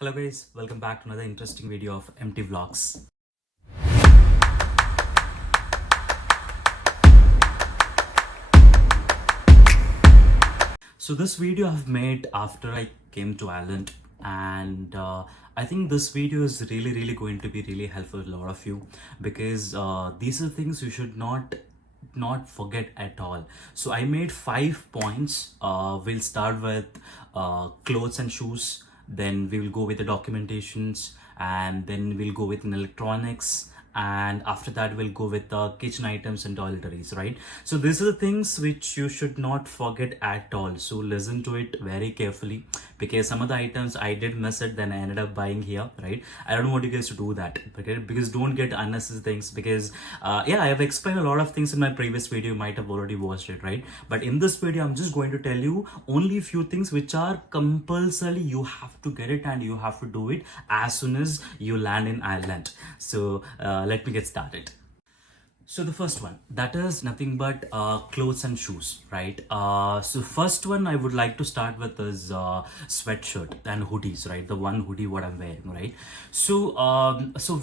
Hello guys, welcome back to another interesting video of MT Vlogs. So this video I've made after I came to Ireland, and I think this video is really going to be really helpful to a lot of you because these are things you should not forget at all. So I made 5 points. We'll start with clothes and shoes, then we will go with the documentations, and then we'll go with electronics, and after that we'll go with the kitchen items and toiletries, right? So these are the things which you should not forget at all. So listen to it very carefully because some of the items I did miss it, then I ended up buying here, right? I don't want you guys to do that, okay? Because don't get unnecessary things because yeah, I have explained a lot of things in my previous video. You might have already watched it, right? But in this video I'm just going to tell you only few things which are compulsory. You have to get it and you have to do it as soon as you land in Ireland. So let me get started. So the first one, that is nothing but clothes and shoes, right? So first one I would like to start with is sweatshirt and hoodies, right? The one hoodie what I'm wearing, right? So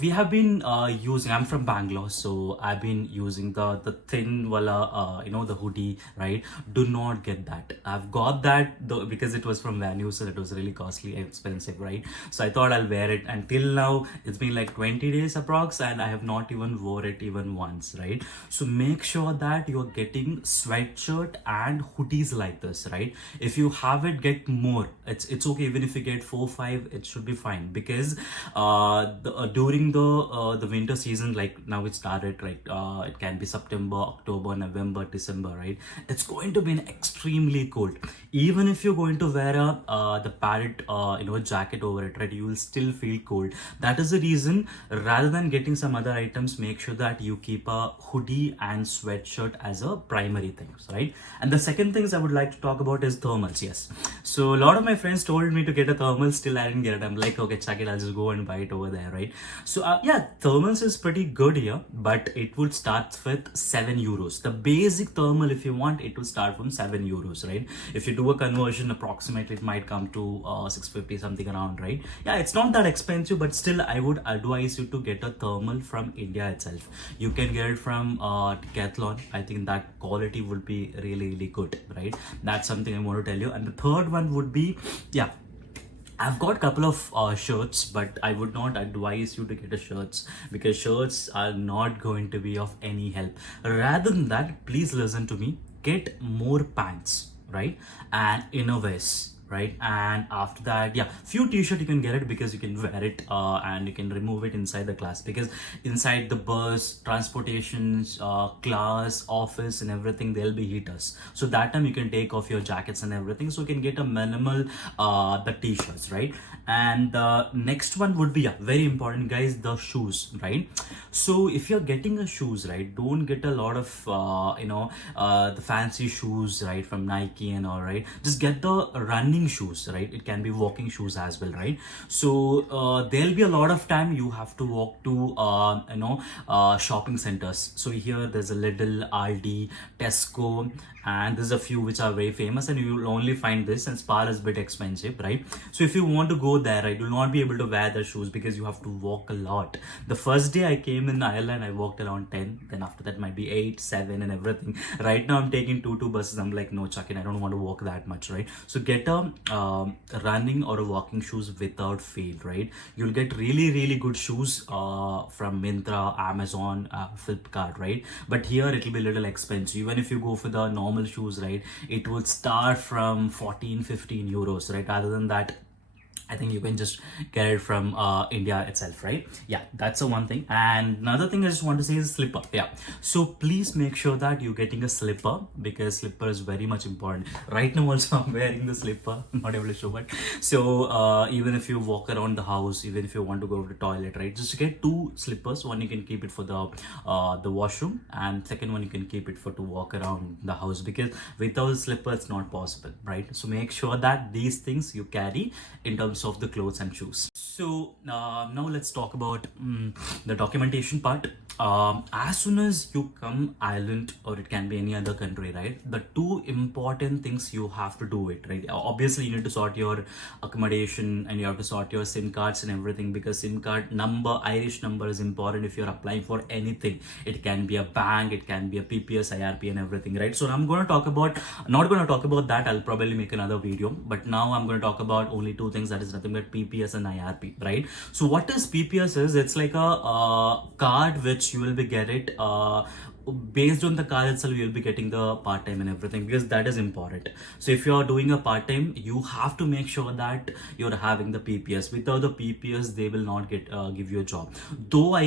we have been using. I'm from Bangalore, so I've been using the thin wala, the hoodie, right? Do not get that. I've got that though because it was from Vanu, so it was really costly, expensive, right? So I thought I'll wear it. Until now, it's been like 20 days approx, and I have not even wore it even once, right? So make sure that you're getting sweatshirt and hoodies like this, right? If you have it, get more. It's okay. Even if you get 4-5, it should be fine because during the winter season, like now it started, right? It can be September, October, November, December, right? It's going to be an extremely cold. Even if you're going to wear the padded jacket over it, right, you will still feel cold. That is the reason, rather than getting some other items, make sure that you keep a hoodie and sweatshirt as a primary things, right? And the second things I would like to talk about is thermals. Yes, so a lot of my friends told me to get a thermal, still I didn't get it. I'm like, okay, check it, I'll just go and buy it over there, right? So yeah, thermals is pretty good here, but it would start with 7 euros. The basic thermal, if you want, it will start from 7 euros, right? If you do a conversion, approximately it might come to 650 something around, right? Yeah, it's not that expensive, but still I would advise you to get a thermal from India itself. You can get it from Decathlon. I think that quality would be really good, right? That's something I want to tell you. And the third one would be, yeah, I've got a couple of shirts, but I would not advise you to get a shirts because shirts are not going to be of any help. Rather than that, please listen to me. Get more pants, right? And innerwears, right? And after that, yeah, few t-shirt you can get it because you can wear it and you can remove it inside the class, because inside the bus, transportations, class, office and everything, there'll be heaters. So that time you can take off your jackets and everything, so you can get a minimal the t-shirts, right? And the next one would be, yeah, very important guys, the shoes, right? So if you're getting a shoes, right, don't get a lot of the fancy shoes, right, from Nike and all, right? Just get the running shoes, right? It can be walking shoes as well, right? So there'll be a lot of time you have to walk to shopping centers. So here there's a Lidl, Aldi, Tesco, and there's a few which are very famous, and you will only find this, and Spar is a bit expensive, right? So if you want to go there, right, you'll not be able to wear the shoes because you have to walk a lot. The first day I came in Ireland, I walked around 10, then after that might be 8, 7 and everything. Right now I'm taking two buses. I'm like, no, Chuckin, I don't want to walk that much, right? So get a running or a walking shoes without fail, right? You'll get really good shoes from Myntra, Amazon, Flipkart, right? But here it'll be a little expensive. Even if you go for the normal shoes, right, it would start from 14-15 euros, right? Other than that, I think you can just get it from India itself, right? Yeah, that's the one thing. And another thing I just want to say is slipper. Yeah, so please make sure that you're getting a slipper because slipper is very much important. Right now also I'm wearing the slipper, I'm not able to show it. So even if you walk around the house, even if you want to go to the toilet, right, just get 2 slippers. One you can keep it for the washroom, and second one you can keep it for to walk around the house, because without a slipper it's not possible, right? So make sure that these things you carry in terms terms of the clothes and shoes. So now let's talk about the documentation part. As soon as you come Ireland, or it can be any other country, right, the two important things you have to do it, right? Obviously you need to sort your accommodation, and you have to sort your SIM cards and everything, because SIM card number, Irish number, is important if you're applying for anything. It can be a bank, it can be a PPS, IRP and everything, right? So I'm going to talk about, not going to talk about that, I'll probably make another video, but now I'm going to talk about only two things, that is nothing but PPS and IRP, right? So what is PPS is, it's like a card which you will be get it based on the car itself. You'll be getting the part-time and everything, because that is important. So if you're doing a part-time, you have to make sure that you're having the PPS. Without the PPS, they will not get give you a job. Though I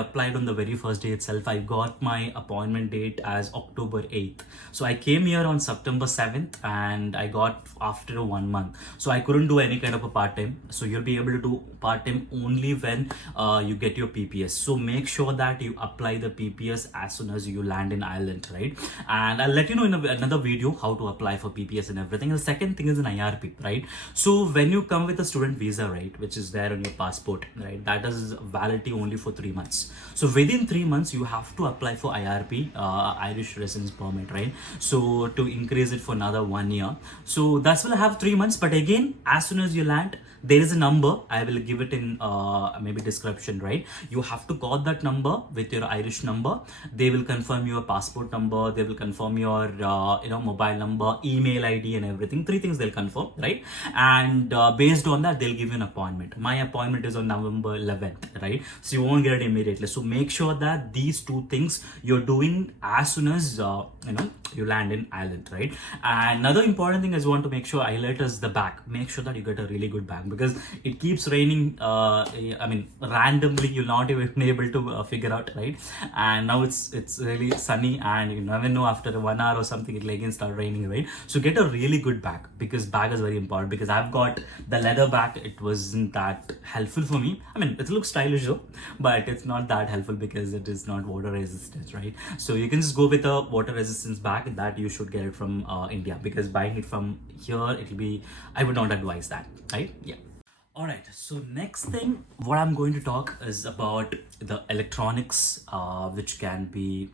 applied on the very first day itself. I got my appointment date as October 8th. So I came here on September 7th, and I got after 1 month. So I couldn't do any kind of a part-time. So you'll be able to do part-time only when you get your PPS. So make sure that you apply the PPS as soon as you land in Ireland, right? And I'll let you know in another video how to apply for PPS and everything. And the second thing is an IRP, right? So when you come with a student visa, right, which is there on your passport, right, that is validity only for 3 months. So within 3 months you have to apply for IRP, Irish residence permit, right? So to increase it for another 1 year. So that's will have 3 months. But again, as soon as you land, there is a number, I will give it in maybe description, right? You have to call that number with your Irish number. They will confirm your passport number, they will confirm your mobile number, email ID and everything. 3 things they'll confirm, right? And based on that, they'll give you an appointment. My appointment is on November 11th, right? So you won't get it immediately. So make sure that these 2 things you're doing as soon as you land in Ireland, right? And another important thing is, you want to make sure highlight is the bag. Make sure that you get a really good bag, because it keeps raining randomly. You're not even able to figure out, right? And now it's really sunny, and you never know, after 1 hour or something it'll again start raining, right? So get a really good bag, because bag is very important. Because I've got the leather bag, it wasn't that helpful for me. I mean, it looks stylish though, but it's not that helpful because it is not water resistant, right? So you can just go with a water resistance bag that you should get it from India, because buying it from here, it'll be, I would not advise that, right? Yeah. Alright, so next thing what I'm going to talk is about the electronics, which can be,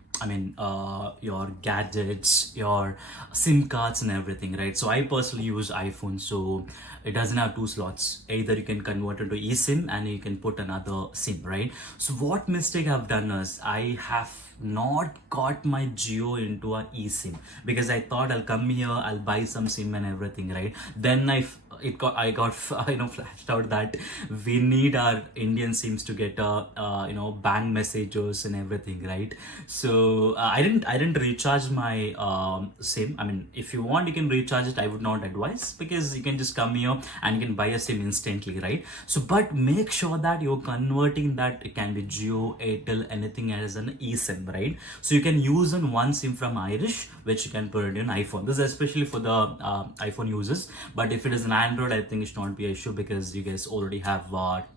your gadgets, your SIM cards and everything, right? So I personally use iPhone, so it doesn't have 2 slots. Either you can convert it to eSIM and you can put another SIM, right? So what mistake I've done is, I have not got my Geo into a eSIM, because I thought I'll come here, I'll buy some SIM and everything, right? Then I got flashed out that we need our Indian SIMs to get bank messages and everything, right? So I didn't recharge my SIM. I mean, if you want, you can recharge it. I would not advise, because you can just come here and you can buy a SIM instantly, right? So but make sure that you're converting that. It can be Geo, Airtel, anything as an eSIM, right? So you can use one SIM from Irish, which you can put it in iPhone. This is especially for the iPhone users. But if it is an Android, I think it should not be an issue, because you guys already have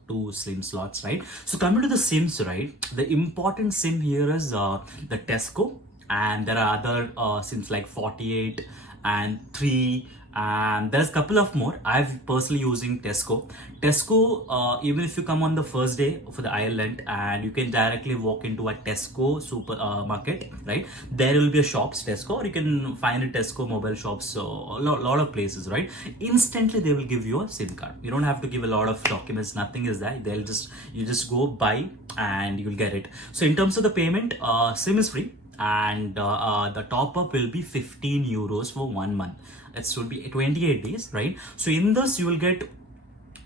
2 SIM slots, right? So coming to the SIMs, right, the important SIM here is the Tesco, and there are other SIMs like 48 and 3, and there's a couple of more. I've personally using Tesco. Even if you come on the first day for the Ireland, and you can directly walk into a Tesco supermarket, right? There will be a shops Tesco, or you can find a Tesco mobile shops, so a lot of places, right? Instantly they will give you a SIM card. You don't have to give a lot of documents, nothing is that. You just go buy and you'll get it. So in terms of the payment, SIM is free, and the top up will be 15 euros for 1 month. It should be 28 days, right? So in this you will get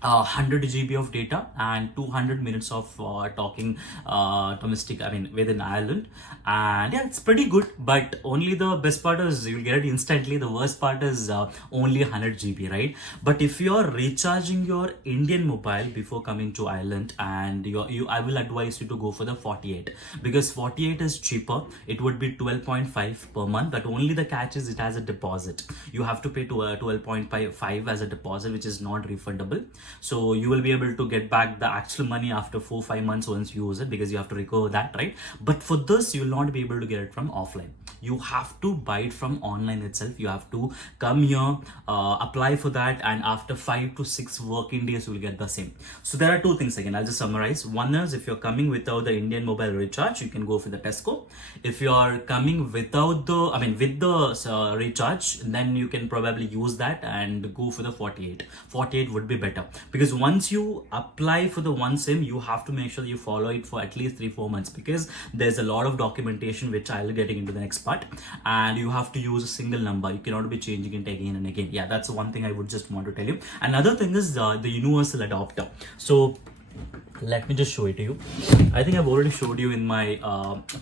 100 GB of data and 200 minutes of talking domestic, within Ireland. And yeah, it's pretty good, but only the best part is you'll get it instantly. The worst part is only 100 GB, right? But if you're recharging your Indian mobile before coming to Ireland, and I will advise you to go for the 48, because 48 is cheaper. It would be 12.5 per month, but only the catch is it has a deposit. You have to pay to 12.5 as a deposit, which is not refundable. So you will be able to get back the actual money after 4-5 months once you use it, because you have to recover that, right? But for this, you will not be able to get it from offline. you have to buy it from online itself. You have to come here, apply for that, and after 5 to 6 working days you'll get the same. So there are two things. Again, I'll just summarize. One is, if you're coming without the Indian mobile recharge, you can go for the Tesco. If you are coming without the, with the recharge, then you can probably use that and go for the 48 would be better, because once you apply for the one sim, you have to make sure you follow it for at least 3-4 months, because there's a lot of documentation which I'll be getting into the next part, and you have to use a single number. You cannot be changing it again and again. Yeah, that's one thing I would just want to tell you. Another thing is the universal adapter. So let me just show it to you. I think I've already showed you in my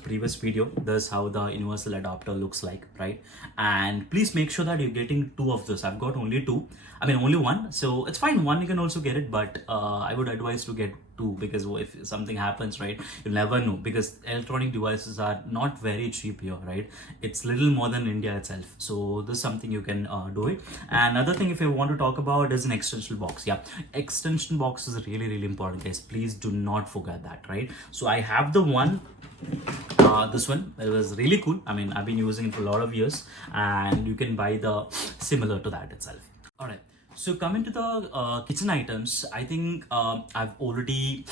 previous video. This is how the universal adapter looks like, right? And please make sure that you're getting 2 of this. I've got only 2, only 1, so it's fine. 1 you can also get it, but I would advise to get 2, because if something happens, right, you'll never know, because electronic devices are not very cheap here, right? It's little more than India itself. So this is something you can do it. And another thing, if you want to talk about, is an extension box. Yeah, extension box is really important, guys. Please do not forget that, right? So I have the one, this one. It was really cool. I've been using it for a lot of years, and you can buy the similar to that itself. All right. So coming to the kitchen items, I think I've already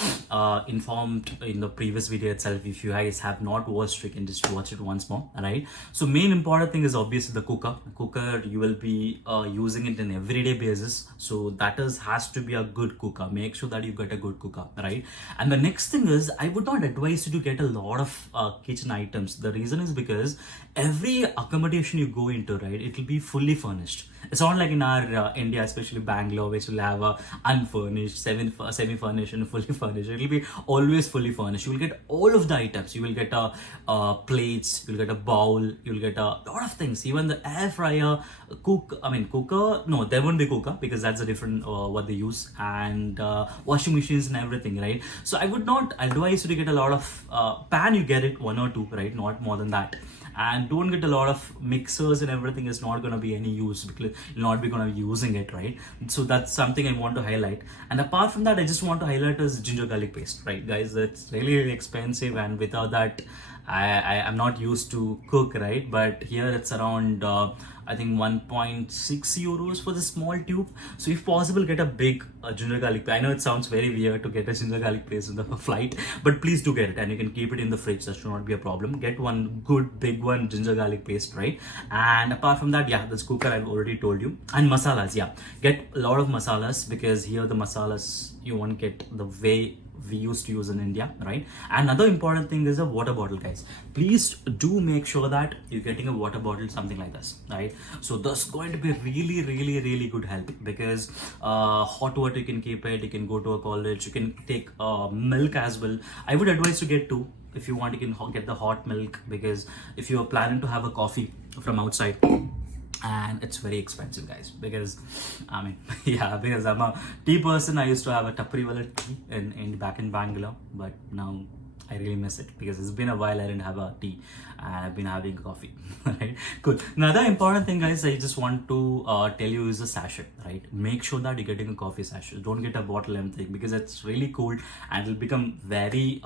informed in the previous video itself. If you guys have not watched, you can just watch it once more, alright? So main important thing is obviously the cooker. Cooker, you will be using it in everyday basis. So that has to be a good cooker. Make sure that you get a good cooker, right? And the next thing is, I would not advise you to get a lot of kitchen items. The reason is because every accommodation you go into, right, it will be fully furnished. It's not like in our India, especially Bangalore, which will have a unfurnished, semi-furnished and fully furnished. It will be always fully furnished. You will get all of the items. You will get plates, you'll get a bowl, you'll get a lot of things. Even the air fryer, cooker, no, there won't be cooker, because that's a different what they use, and washing machines and everything, right? So I would not advise you to get a lot of pan. You get it 1 or 2, right? Not more than that. And don't get a lot of mixers and everything. Is not going to be any use, because you'll not be going to be using it, right? So that's something I want to highlight. And apart from that, I just want to highlight is ginger garlic paste, right, guys? That's really expensive, and without that, I'm not used to cook, right? But here it's around I think 1.6 euros for the small tube. So if possible, get a big ginger garlic paste. I know it sounds very weird to get a ginger garlic paste in the flight, but please do get it, and you can keep it in the fridge. That should not be a problem. Get one good big one ginger garlic paste, right? And apart from that, yeah, this cooker I've already told you. And masalas, yeah, get a lot of masalas, because here the masalas you won't get the way we used to use in India, right? Another important thing is a water bottle, guys. Please do make sure that you're getting a water bottle, something like this, right? So that's going to be really good help, because hot water, you can keep it, you can go to a college, you can take milk as well. I would advise to get 2. If you want, you can get the hot milk, because if you are planning to have a coffee from outside, and it's very expensive, guys, because yeah, because I'm a tea person. I used to have a tapri wala tea in back in Bangalore, but now I really miss it, because it's been a while I didn't have a tea, and I've been having coffee. Right, cool. Another important thing, guys, I just want to tell you is a sachet, right? Make sure that you're getting a coffee sachet. Don't get a bottle empty, because it's really cold and it'll become very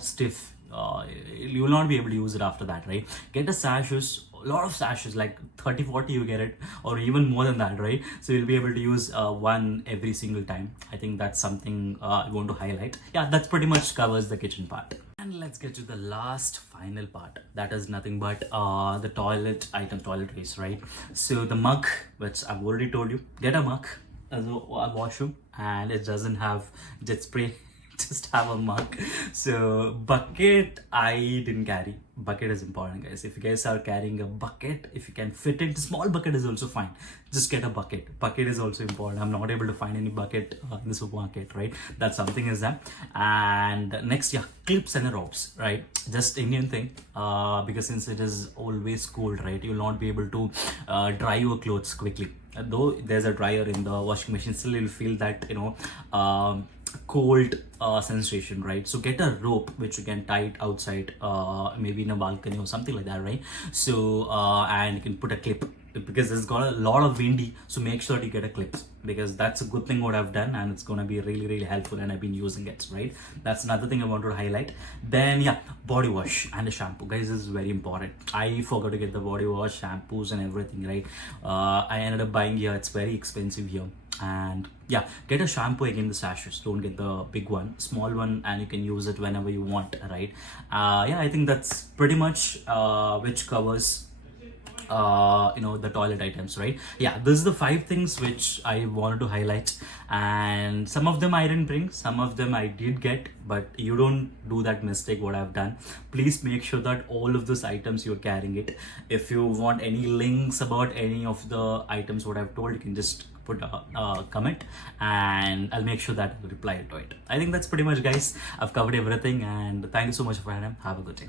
stiff. You will not be able to use it after that, right? Get a sachets, a lot of sachets, like 30-40 you get it, or even more than that, right? So you'll be able to use one every single time. I think that's something I want to highlight. Yeah, that's pretty much covers the kitchen part. And let's get to the last final part. That is nothing but the toiletries, right? So the mug, which I've already told you, get a mug as a washroom, and it doesn't have jet spray. Just have a mug. So bucket, I didn't carry. Bucket is important, guys. If you guys are carrying a bucket, if you can fit it, small bucket is also fine. Just get a bucket. Bucket is also important. I'm not able to find any bucket in the supermarket, right? That's something is that. And next, yeah, clips and ropes, right? Just Indian thing, because since it is always cold, right? You'll not be able to dry your clothes quickly. Though there's a dryer in the washing machine, still you'll feel that cold sensation, right? So get a rope which you can tie it outside, maybe in a balcony or something like that, right? So and you can put a clip because it's got a lot of windy, so make sure that you get a clips, because that's a good thing what I've done, and it's gonna be really really helpful, and I've been using it, right? That's another thing I want to highlight. Then yeah, body wash and the shampoo, guys, this is very important. I forgot to get the body wash, shampoos and everything, right? I ended up buying here, it's very expensive here. And yeah, get a shampoo, again the sachets, don't get the big one, small one, and you can use it whenever you want, right? Yeah, I think that's pretty much which covers the toilet items, right? Yeah, this is the 5 things which I wanted to highlight, and some of them I didn't bring, some of them I did get, but you don't do that mistake what I've done. Please make sure that all of those items you're carrying it. If you want any links about any of the items what I've told, you can just put a comment, and I'll make sure that I reply to it. I think that's pretty much, guys. I've covered everything, and thank you so much for having. Have a good day.